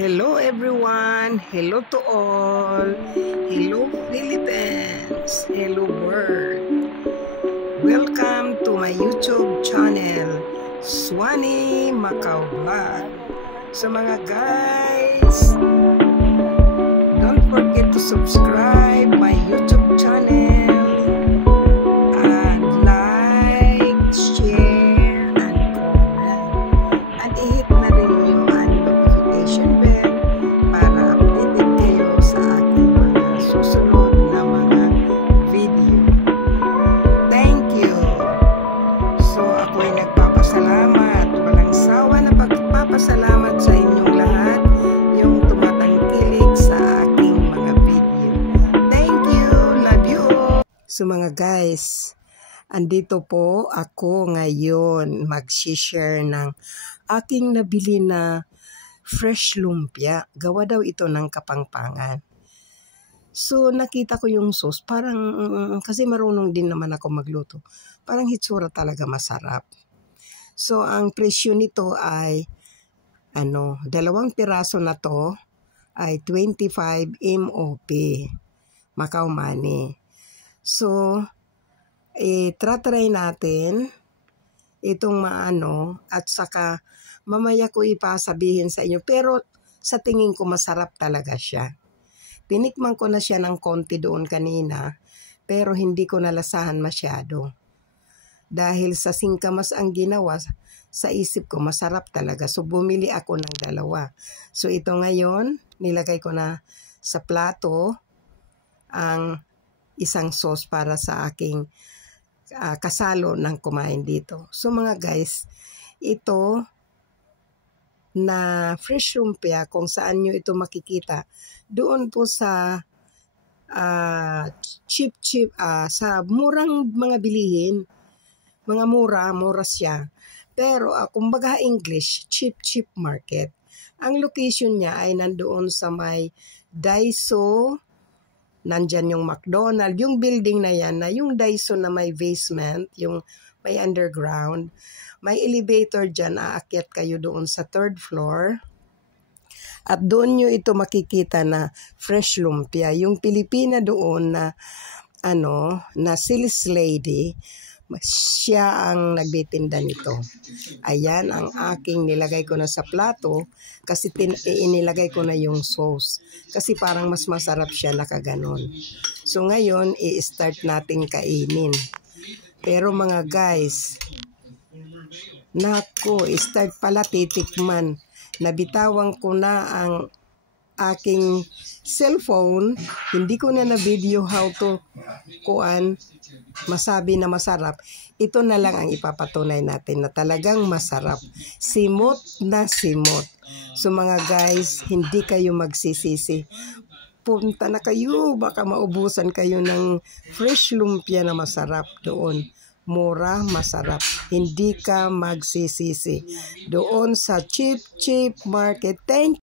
Hello everyone, hello to all, hello Philippines, hello world. Welcome to my YouTube channel, Swanee Macau Vlog. So mga guys, don't forget to subscribe my YouTube channel and like, share, and comment. And i-hit na rin yung notification bell para updated kayo sa aking mga susunod na mga video. Thank you! So ako'y nagpapasalamat, walang sawa na pagpapasalamat sa inyong lahat yung tumatangkilik sa aking mga video. Thank you! Love you all! So mga guys, andito po ako ngayon mag-share ng aking nabili na fresh lumpia. Gawa daw ito ng Kapampangan. So nakita ko yung sauce, parang kasi marunong din naman ako magluto. Parang hitsura talaga masarap. So ang presyo nito ay 2 piraso na to ay 25 MOP Macau money. So try natin itong at saka mamaya ko ipasabihin sa inyo, pero sa tingin ko masarap talaga siya. Tinikman ko na siya ng konti doon kanina, pero hindi ko nalasahan masyado. Dahil sa singkamas ang ginawa, sa isip ko masarap talaga. So bumili ako ng 2. So ito ngayon, nilagay ko na sa plato ang isang sauce para sa aking kasalo ng kumain dito. So mga guys, ito na fresh lumpia, kung saan nyo ito makikita, doon po sa cheap sa murang mga bilihin, mga mura siya. Pero kumbaga English, cheap market. Ang location niya ay nandoon sa may Daiso. Nandyan yung McDonald's, yung building na yan, na yung Daiso na may basement, yung may underground. May elevator dyan, aakyat kayo doon sa 3rd floor. At doon nyo ito makikita na fresh lumpia. Yung Pilipina doon na, na sales lady, siya ang nagtitinda nito. Ayan ang aking nilagay ko na sa plato kasi inilagay ko na yung sauce. Kasi parang mas masarap siya nakaganon. So ngayon, i-start natin kainin. Pero mga guys, nako, start pala titikman. Nabitawan ko na ang aking cellphone. Hindi ko na video how to masabi na masarap. Ito na lang ang ipapatunay natin na talagang masarap. Simot na simot. So mga guys, hindi kayo magsisisi. Punta na kayo, baka maubusan kayo ng fresh lumpia na masarap doon. Mura, masarap. Hindi ka magsisisi. Doon sa cheap market. Thank